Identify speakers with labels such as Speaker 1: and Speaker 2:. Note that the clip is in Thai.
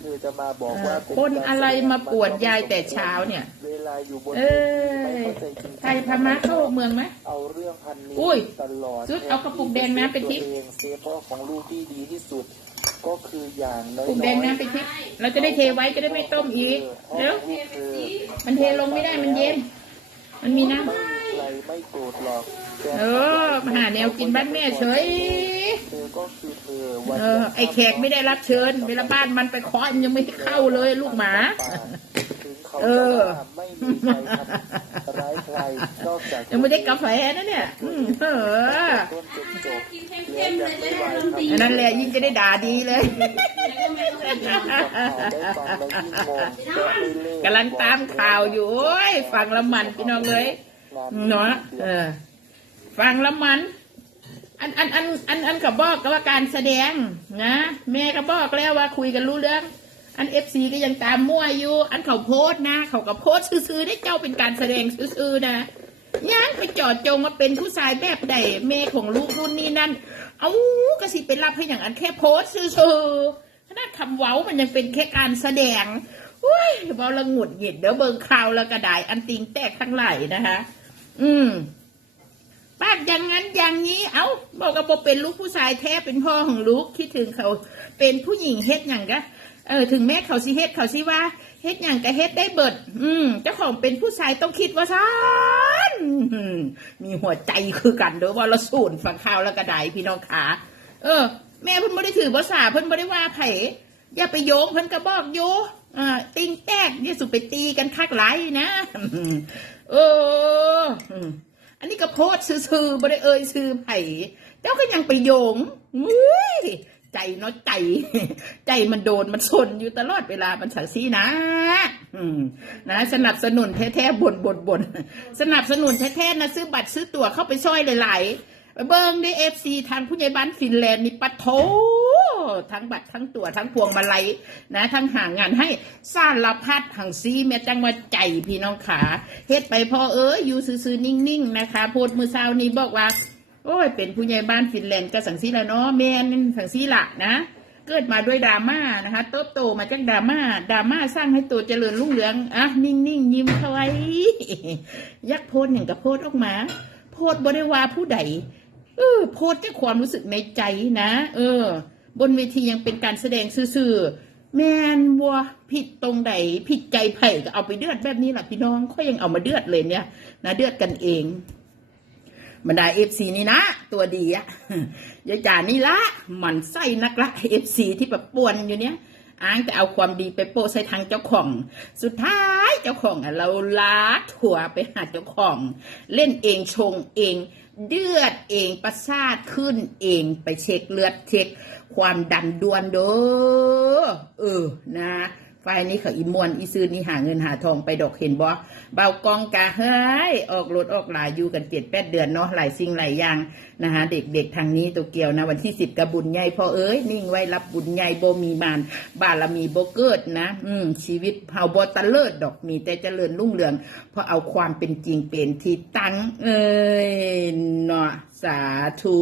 Speaker 1: เธอจะมาบอกว่าเป็
Speaker 2: คนอะไรมาปวดยายแต่เช้าเนี่ย
Speaker 1: เวลาอยู่บน
Speaker 2: เอ
Speaker 1: เวทีไม่
Speaker 2: อ
Speaker 1: เข้าใจจริงๆ
Speaker 2: ใครพม่าเข้าเมืองไหม
Speaker 1: เอาเรื่องพันนี้
Speaker 2: อุ้ย
Speaker 1: ตลอด
Speaker 2: ซุดเอากระปุกแดงน้ำไปทิ้ง
Speaker 1: ตัวเองเซฟเพราะของลูกที่ดีที่สุด ก็คืออย่างน้อยๆ
Speaker 2: ปุ่มแดงน้ำไปทิพย์เราจะได้เทไว้จะได้ไม่ต้มอีกเดี๋ยว
Speaker 1: ลูกเธอ
Speaker 2: มันเทลงไม่ได้มันเย็น มันมีน้ำ
Speaker 1: ไม่มีใครไม่โกรธหรอกแต่
Speaker 2: เออมาหาแนวกินบ้านแม่เฉย
Speaker 1: เธอก็คือเธอวัน
Speaker 2: เออไอแขกไม่ได้รับเชิญ เวลาบ้านมันไปเคาะมันยังไม่เข้าเลยลูกหมา
Speaker 1: ถึงเขา
Speaker 2: เอ
Speaker 1: จะ
Speaker 2: อ
Speaker 1: ว่าไม่มีใครทำร้ายใครนอกจาก
Speaker 2: ยังไม่ได้กาแฟนะเนี่ยอืมเออ
Speaker 1: ต้นจนจบ
Speaker 3: กินเข้มๆเลยจะได้อารมณ์ดี
Speaker 2: อันนั้นแหละยิ่งจะได้ด่าดีเลยกำลังตามข่าวอยู่โอ้ยฟังละมันพี่น้องเลย เนาะเออ ฟังและมัน อันอันอันอันอันกับบอกก็ว่าการแสดงนะแม่ก็บอกแล้วว่าคุยกันรู้เรื่อง อันเอฟซีก็ยังตามมั่วอยู่ อันเขาโพสนะ เขาก็โพสซื่อๆได้เจ้าเป็นการแสดงซื่อๆนะยังไปจอดจงมาเป็นผู้ชายแบบใดแม่ของลูกรุ่นนี้นั่น เอาก็สิไปรับให้อย่างอันแค่โพสซื่อๆขนาดคำเว้ามันยังเป็นแค่การแสดงอุ้ยเว้าละหงุดหงิดเดี๋ยวเบิงข่าวแล้วก็ได้อันติงแตกทั้งหลายนะคะ อืมป้าอย่างนั้นอย่างนี้ เอ้าบอกกับบเป็นลูกผู้ชายแท้เป็นพ่อของลูกคิดถึงเขาเป็นผู้หญิงเฮ็ดอย่างกะเออถึงแม้เขาสิเฮ็ดเขาสิว่าเฮ็ดอย่างกะเฮ็ดได้เบิด อืมเจ้าของเป็นผู้ชายต้องคิดว่าซานอืมมีหัวใจคือกันเด้อว่าเราสูนฟังข่าวแล้วก็ไดพี่น้องขาเออ แม่เพิ่นไม่ได้ถือภาษาเพิ่นไม่ได้ว่าไผอย่าไปโยงเพิ่นก็บอกโยอ่าติงแตกอย่าสุไปตีกันคักหลายนะเออ ออันนี้ก็โพสต์ซื่อๆบ่ได้เอ่ยชื่อไผ่เจ้าก็ยังไปโยงอุ้ยใจเนาะใจ ใจมันโดนมันสนอยู่ตลอดเวลามันสังซีนะนะ สนับสนุนแท้ๆบ่นบ่นบ่นสนับสนุนแท้ๆนะซื้อบัตรซื้อตั๋วเข้าไปช่อยหลายๆเบิ้งได้เอฟซีทางผู้ใหญ่บ้านฟินแลนด์นี่ปะโถ ทั้งบัตรทั้งตั๋วทั้งพวงมาลัยนะ ทั้งหางานให้สร้างลพัดหังซีแม่จังว่าใจพี่น้องขาเฮ็ดไปพอเอ้ยอยู่ซื่อๆนิ่งๆนะคะโพดมือเช้านี้บอกว่า โอ้ย เป็นผู้ใหญ่บ้านฟินแลนด์ก็สังซีแล้วเนาะแมนสังซีละนะเกิดมาด้วยดราม่านะคะเติบโตมาจากดราม่าดราม่าสร้างให้ตัวเจริญรุ่งเรืองอะนิ่งๆยิ้มเขาไว้ยักษ์โพดอย่างกับโพดออกมา โพดบริวาผู้ใดเออโพด้วยความรู้สึกในใจนะ เออ บนเวทียังเป็นการแสดงซื่อๆแมนวัวผิดตรงไหนผิดใจไผ่ก็เอาไปเดือดแบบนี้แหละพี่น้องเขายังเอามาเดือดเลยเนี่ยนะเดือดกันเองบรรดาเอฟซีนี่นะ ตัวดีอะยายจ่านี่ละหมันไส้นักละเอฟซีที่แบบป่วนอยู่เนี้ยอ้างแต่เอาความดีไปโปะใส่ทางเจ้าของ สุดท้ายเจ้าของอะเราลาถั่วไปหาเจ้าของ เล่นเองชงเอง เดือดเองประสาทขึ้นเองไปเช็คเลือดเช็ค ความดันดวนเด้อเออนะ ฝ่ายนี้เขาอีมวนอีซื้อนี่หาเงินหาทองไปดอกเห็นบ่เบากองกะเฮ้ยออกรถออกหลายอยู่กันเจ็ดแปดเดือนเนาะหลายสิ่งหลายอย่างนะคะเด็กๆทางนี้ตัวเกี่ยวนะ วันที่สิบกระบุญใหญ่พอเอ้ยนิ่งไว้รับบุญใหญ่โบมีมาน บารมีโบเกิดนะ อืมชีวิตเฮาบ่ตะเลิดดอกมีแต่เจริญรุ่งเรือง เพราะเอาความเป็นจริงเป็นที่ตั้ง เอ้ยเนาะสาธุ